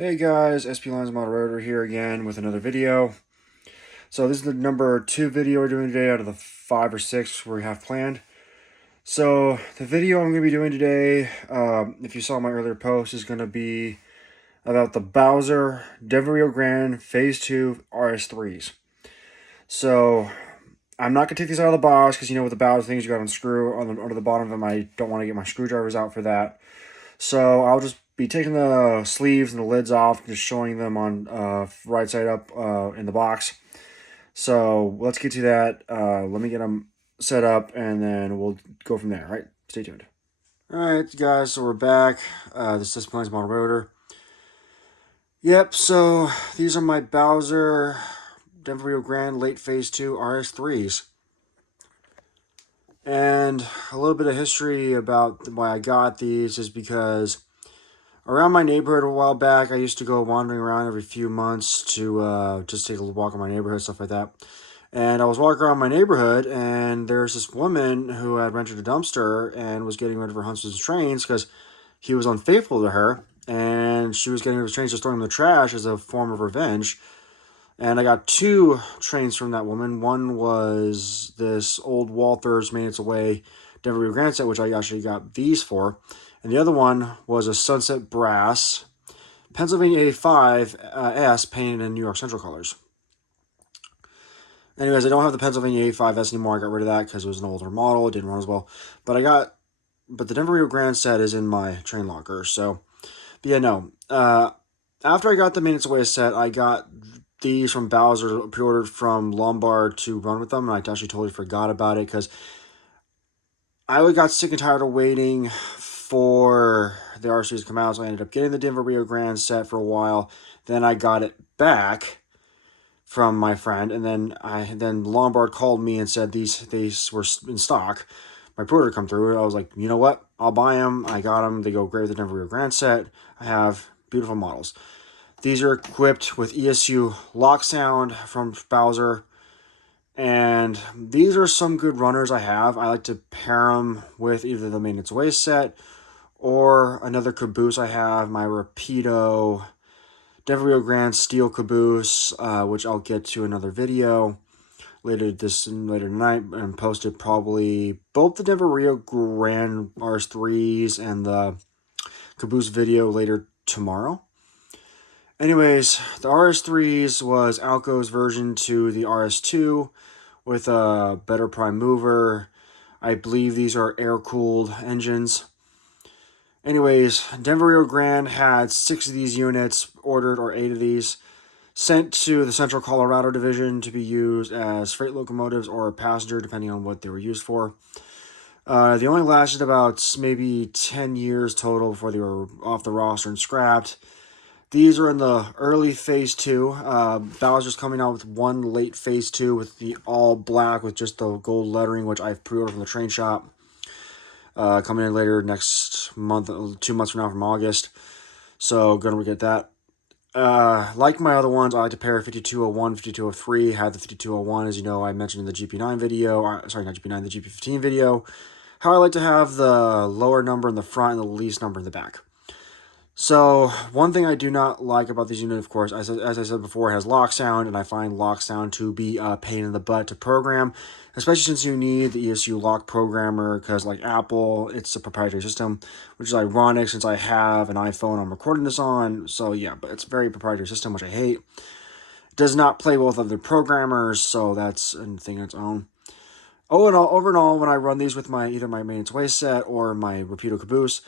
Hey guys, SP Lines Moderator here again with another video. So this is the number 2 video we're doing today out of the 5 or 6 we have planned. So the video I'm going to be doing today, if you saw my earlier post, is going to be about the Bowser Denver Rio Grande Phase 2 RS-3s. So I'm not going to take these out of the box because with the Bowser things you got to unscrew under the bottom of them. I don't want to get my screwdrivers out for that. So I'll just be taking the sleeves and the lids off, just showing them on right side up in the box. So let's get to that. Let me get them set up, and then we'll go from there. All right, stay tuned. All right, guys. So we're back. This is Plains Model Rotor. Yep. So these are my Bowser Denver Rio Grande Late Phase 2 RS-3s. And a little bit of history about why I got these is because around my neighborhood a while back, I used to go wandering around every few months to just take a walk in my neighborhood, stuff like that. And I was walking around my neighborhood, and there's this woman who had rented a dumpster and was getting rid of her husband's trains because he was unfaithful to her, and she was getting rid of his trains, just throwing them in the trash as a form of revenge. And I got 2 trains from that woman. One was this old Walther's Made Its Away Denver Rio Grande set, which I actually got these for. And the other one was a Sunset Brass Pennsylvania A5S painted in New York Central colors. Anyways, I don't have the Pennsylvania A5S anymore. I got rid of that because it was an older model. It didn't run as well. But the Denver Rio Grande set is in my train locker. So, but yeah, no. After I got the Made Its Away set, I got these from Bowser, pre-ordered from Lombard to run with them, and I actually totally forgot about it because I got sick and tired of waiting for the RS-3s to come out, so I ended up getting the Denver Rio Grande set for a while. Then I got it back from my friend, and then Lombard called me and said these were in stock. My pre-order come through, and I was like, you know what? I'll buy them. I got them. They go great with the Denver Rio Grande set. I have beautiful models. These are equipped with ESU lock sound from Bowser. And these are some good runners I have. I like to pair them with either the Made Its Away set or another caboose I have, my Rapido Denver Rio Grande steel caboose, which I'll get to another video later tonight, and posted probably both the Denver Rio Grande RS-3s and the caboose video later tomorrow. Anyways, the RS-3s was ALCO's version to the RS-2 with a better prime mover. I believe these are air-cooled engines. Anyways, Denver Rio Grande had 6 of these units ordered, or 8 of these, sent to the Central Colorado Division to be used as freight locomotives or passenger, depending on what they were used for. They only lasted about maybe 10 years total before they were off the roster and scrapped. These are in the early Phase 2. Bowser's coming out with one late Phase 2 with the all black with just the gold lettering, which I've pre-ordered from the train shop. Coming in later next month, 2 months from now, from August. So, gonna get that. Like my other ones, I like to pair 5201, 5203. Had the 5201, as you know, I mentioned in the GP9 video. Sorry, not GP9, the GP15 video. How I like to have the lower number in the front and the least number in the back. So, one thing I do not like about these units, of course, as I said before, it has lock sound, and I find lock sound to be a pain in the butt to program, especially since you need the ESU lock programmer, because like Apple, it's a proprietary system, which is ironic since I have an iPhone I'm recording this on. So yeah, but it's a very proprietary system, which I hate. It does not play well with other programmers, so that's a thing on its own. Overall, when I run these with either my Made Its Away set or my Rapido caboose,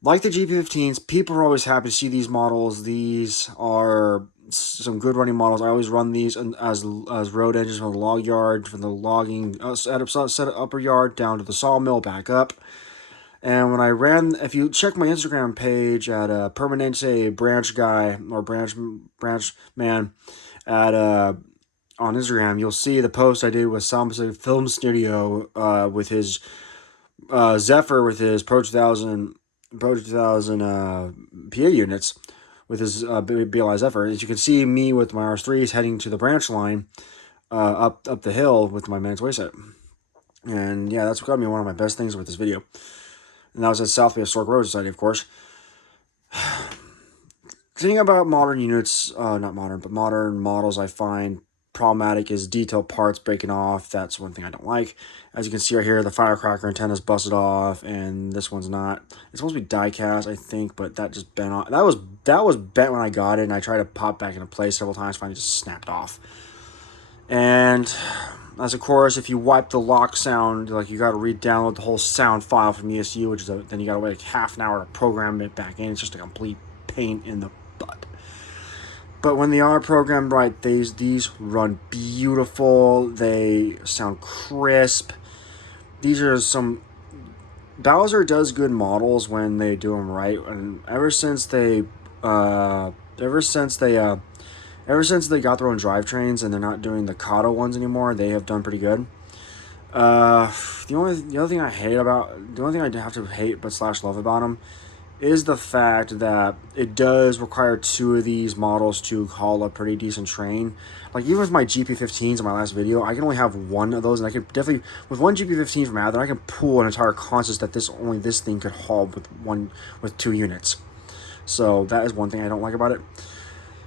like the GP15s, people are always happy to see these models. These are some good running models. I always run these as road engines from the log yard, from the logging set upper yard down to the sawmill, back up. And when I ran, if you check my Instagram page at Permanente Branch Guy or Branch Man at on Instagram, you'll see the post I did with Sound Pacific Film Studio with his Zephyr with his Pro 2000 PA units with his BLI Zephyr. As you can see, me with my RS-3s heading to the branch line up the hill with my Made Its Away set. And yeah, that's got to be one of my best things with this video. And that was at South Bay Historic Road Society, of course. The thing about modern units, not modern, but modern models, I find problematic is detail parts breaking off. That's one thing I don't like. As you can see right here, the firecracker antenna is busted off, and this one's not. It's supposed to be die cast, I think, but that just bent off. That was bent when I got it, and I tried to pop back into place several times, finally just snapped off. And as of course, if you wipe the lock sound, like you got to re-download the whole sound file from ESU, which is then you got to wait like half an hour to program it back in. It's just a complete pain in the butt. But when they are programmed right, these run beautiful. They sound crisp. These are some... Bowser does good models when they do them right, and ever since they got their own drivetrains and they're not doing the Kato ones anymore, they have done pretty good. The other thing I have to hate but slash love about them is the fact that it does require 2 of these models to haul a pretty decent train. Like, even with my GP15s in my last video, I can only have 1 of those, and I can definitely, with 1 GP15 from Ather, I can pull an entire consist that this thing could haul with 2 units. So that is one thing I don't like about it.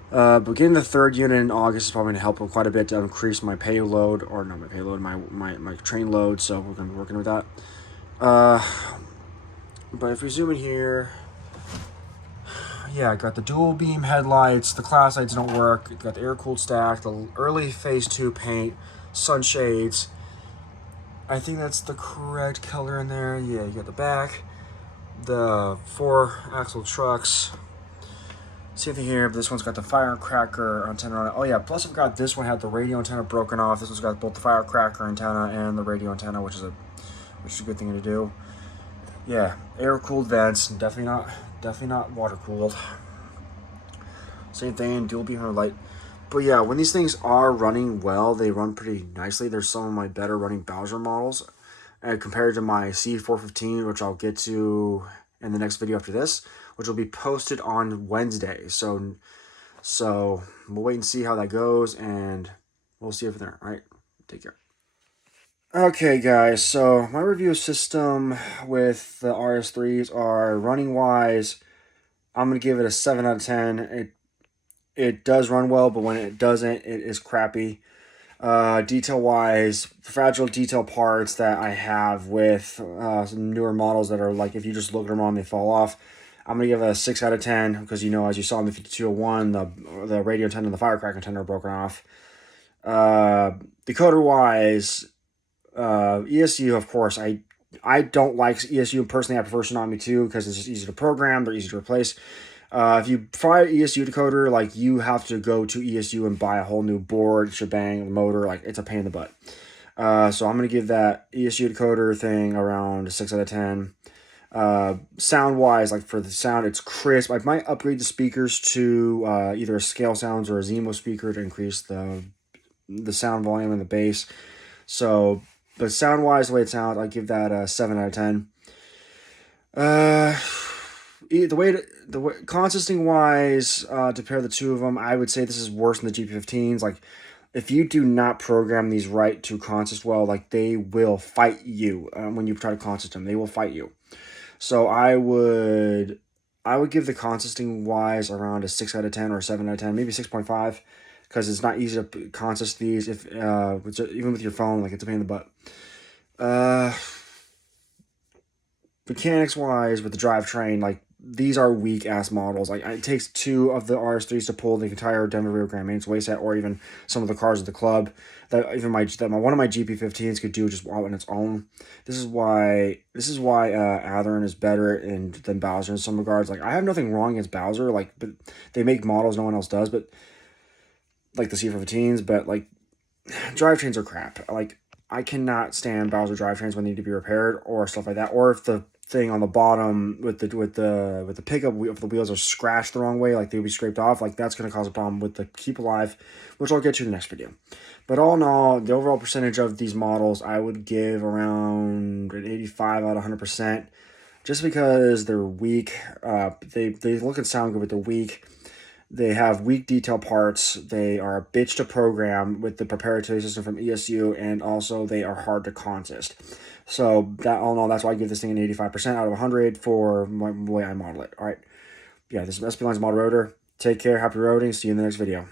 But getting the 3rd unit in August is probably going to help quite a bit to increase my payload, or not my payload, my train load, so we're going to be working with that. But if we zoom in here, yeah, I got the dual beam headlights, the class lights don't work, got the air-cooled stack, the early phase 2 paint, sunshades. I think that's the correct color in there. Yeah, you got the back, the 4-axle trucks. Same thing here, but this one's got the firecracker antenna on it. Oh yeah, plus I've got this one had the radio antenna broken off. This one's got both the firecracker antenna and the radio antenna, which is a good thing to do. Yeah, air-cooled vents, definitely not water-cooled. Same thing, dual beam headlight. But yeah, when these things are running well, they run pretty nicely. They're some of my better running Bowser models, compared to my C415, which I'll get to in the next video after this, which will be posted on Wednesday. So we'll wait and see how that goes, and we'll see you from there. All right, take care. Okay, guys, so my review system with the RS-3s are running wise. I'm going to give it a 7 out of 10. It does run well, but when it doesn't, it is crappy. Detail-wise, fragile detail parts that I have with some newer models that are like, if you just look at them on, they fall off. I'm going to give it a 6 out of 10 because, as you saw in the 5201, the radio antenna and the firecracker antenna are broken off. Decoder-wise, ESU, of course, I don't like ESU personally. I prefer Tsunami 2 because it's just easy to program. They're easy to replace. If you try ESU decoder, like, you have to go to ESU and buy a whole new board, shebang, motor. Like, it's a pain in the butt. So I'm going to give that ESU decoder thing around a 6 out of 10. Sound-wise, like, for the sound, it's crisp. I might upgrade the speakers to either a Scale Sounds or a Zemo speaker to increase the sound volume and the bass. So, but sound-wise, the way it sounds, I give that a 7 out of 10. Consisting wise, to pair the 2 of them, I would say this is worse than the GP15s. Like, if you do not program these right to consist well, like, they will fight you when you try to consist them. They will fight you. So I would give the consisting wise around a 6 out of 10 or a 7 out of 10, maybe 6.5, because it's not easy to consist these if even with your phone. Like, it's a pain in the butt. Mechanics wise, with the drivetrain, like, these are weak ass models. Like, it takes 2 of the RS-3s to pull the entire Denver Rio Grande maintenance wayset, or even some of the cars at the club. That even one of my GP15s could do just on its own. This is why Atherin is better than Bowser in some regards. Like, I have nothing wrong against Bowser. Like, but they make models no one else does. But like the C415s, but like, drivetrains are crap. Like, I cannot stand Bowser drivetrains when they need to be repaired or stuff like that. Or if the thing on the bottom with the pickup wheel, if the wheels are scratched the wrong way, like they'll be scraped off, like, that's going to cause a problem with the Keep Alive, which I'll get to in the next video. But all in all, the overall percentage of these models, I would give around an 85 out of 100%, just because they're weak. They look and sound good, but they're weak. They have weak detail parts. They are a bitch to program with the proprietary system from ESU, and also they are hard to consist. So that, all in all, that's why I give this thing an 85% out of 100 for the way I model it. All right. Yeah, this is SP Line's model rotor. Take care. Happy roading. See you in the next video.